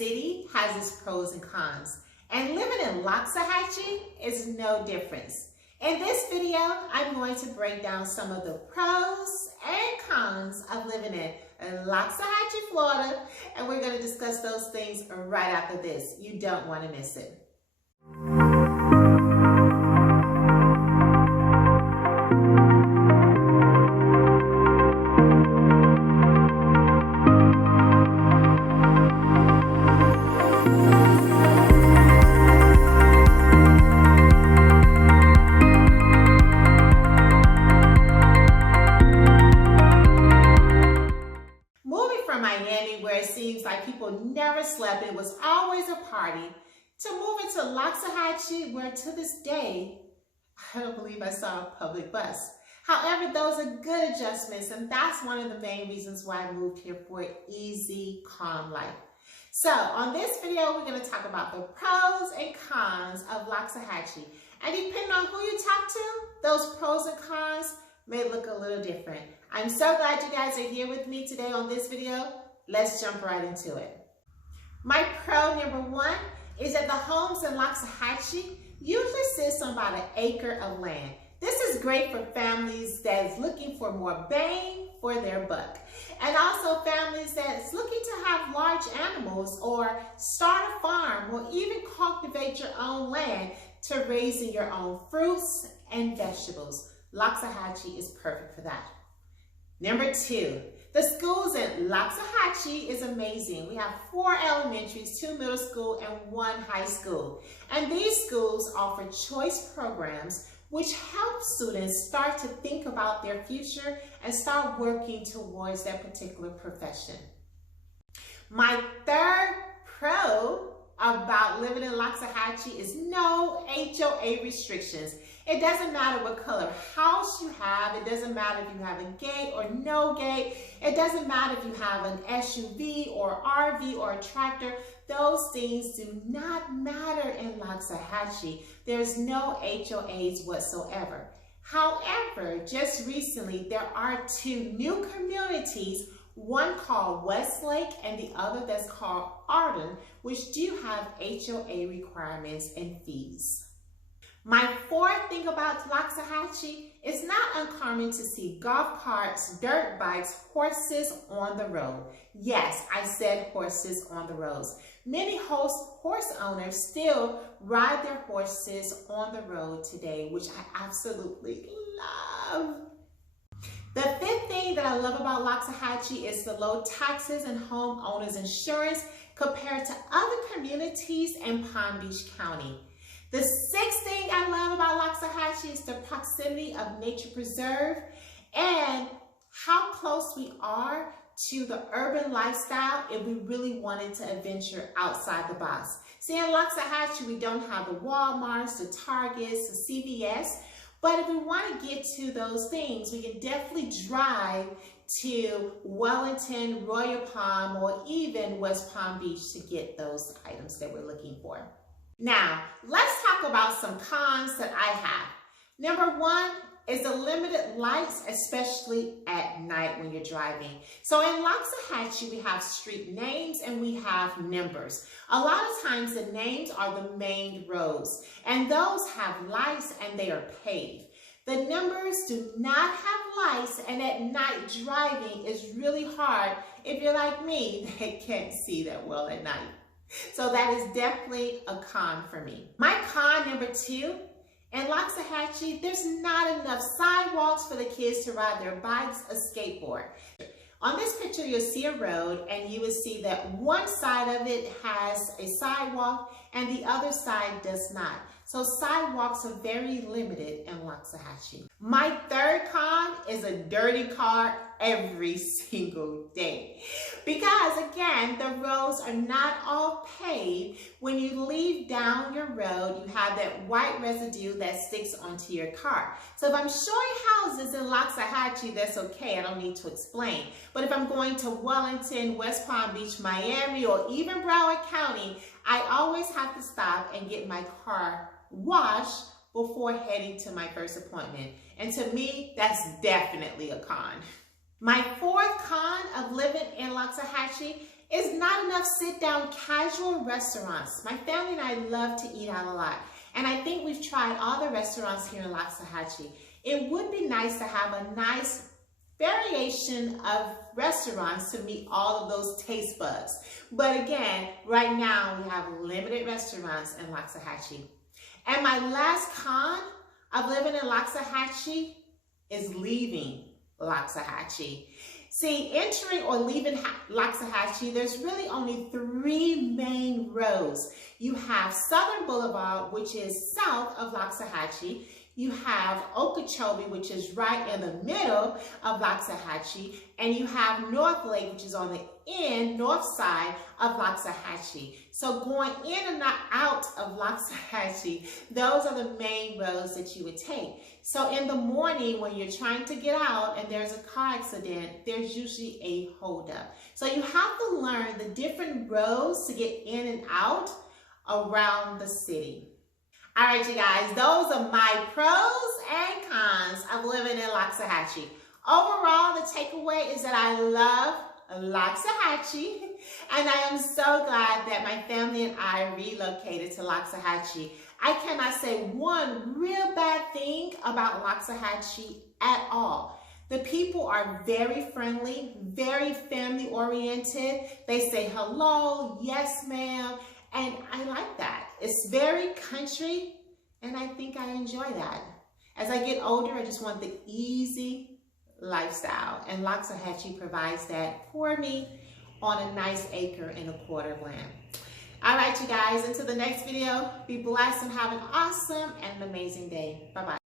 city has its pros and cons, and living in Loxahatchee is no difference. In this video, I'm going to break down some of the pros and cons of living in Loxahatchee, Florida, and we're going to discuss those things right after this. You don't want to miss it. People never slept, it was always a party, to moving to Loxahatchee, where to this day, I don't believe I saw a public bus. However, those are good adjustments, and that's one of the main reasons why I moved here, for an easy, calm life. So on this video, we're going to talk about the pros and cons of Loxahatchee. And depending on who you talk to, those pros and cons may look a little different. I'm so glad you guys are here with me today on this video. Let's jump right into it. My pro number one is that the homes in Loxahatchee usually sits on about an acre of land. This is great for families that's looking for more bang for their buck, and also families that's looking to have large animals or start a farm or even cultivate your own land to raising your own fruits and vegetables. Loxahatchee is perfect for that. Number two, the schools in Loxahatchee is amazing. We have 4 elementaries, 2 middle school, and 1 high school. And these schools offer choice programs which help students start to think about their future and start working towards their particular profession. My third pro about living in Loxahatchee is no HOA restrictions. It doesn't matter what color house you have. It doesn't matter if you have a gate or no gate. It doesn't matter if you have an SUV or RV or a tractor. Those things do not matter in Loxahatchee. There's no HOAs whatsoever. However, just recently, there are 2 new communities, one called Westlake and the other that's called Arden, which do have HOA requirements and fees. My fourth thing about Loxahatchee, it's not uncommon to see golf carts, dirt bikes, horses on the road. Yes, I said horses on the roads. Many horse owners still ride their horses on the road today, which I absolutely love. The fifth thing that I love about Loxahatchee is the low taxes and homeowners insurance compared to other communities in Palm Beach County. The sixth thing I love about Loxahatchee is the proximity of nature preserve and how close we are to the urban lifestyle if we really wanted to adventure outside the box. See, in Loxahatchee, we don't have the Walmarts, the Targets, the CVS, but if we want to get to those things, we can definitely drive to Wellington, Royal Palm, or even West Palm Beach to get those items that we're looking for. Now, let's talk about some cons that I have. Number one is the limited lights, especially at night when you're driving. So in Loxahatchee, we have street names and we have numbers. A lot of times the names are the main roads, and those have lights and they are paved. The numbers do not have lights, and at night driving is really hard if you're like me that can't see that well at night. So that is definitely a con for me. My con number two, in Loxahatchee, there's not enough sidewalks for the kids to ride their bikes or skateboard. On this picture, you'll see a road, and you will see that one side of it has a sidewalk and the other side does not. So sidewalks are very limited in Loxahatchee. My third con is a dirty car every single day. Because again, the roads are not all paved. When you leave down your road, you have that white residue that sticks onto your car. So if I'm showing houses in Loxahatchee, that's okay, I don't need to explain. But if I'm going to Wellington, West Palm Beach, Miami, or even Broward County, I always have to stop and get my car washed before heading to my first appointment. And to me, that's definitely a con. My fourth con of living in Loxahatchee It's not enough sit-down casual restaurants. My family and I love to eat out a lot, and I think we've tried all the restaurants here in Loxahatchee. It would be nice to have a nice variation of restaurants to meet all of those taste buds. But again, right now we have limited restaurants in Loxahatchee. And my last con of living in Loxahatchee is leaving Loxahatchee. See, entering or leaving Loxahatchee, there's really only 3 main roads. You have Southern Boulevard, which is south of Loxahatchee. You have Okeechobee, which is right in the middle of Loxahatchee, and you have North Lake, which is on the north side of Loxahatchee. So going in and out of Loxahatchee, those are the main roads that you would take. So in the morning when you're trying to get out and there's a car accident, there's usually a holdup. So you have to learn the different roads to get in and out around the city. All right, you guys, those are my pros and cons of living in Loxahatchee. Overall, the takeaway is that I love Loxahatchee, and I am so glad that my family and I relocated to Loxahatchee. I cannot say one real bad thing about Loxahatchee at all. The people are very friendly, very family oriented. They say hello, yes ma'am, and I like that. It's very country, and I think I enjoy that. As I get older, I just want the easy lifestyle, and Loxahatchee provides that for me on a nice 1.25 acres of land. All right, you guys, until the next video, be blessed and have an awesome and an amazing day. Bye-bye.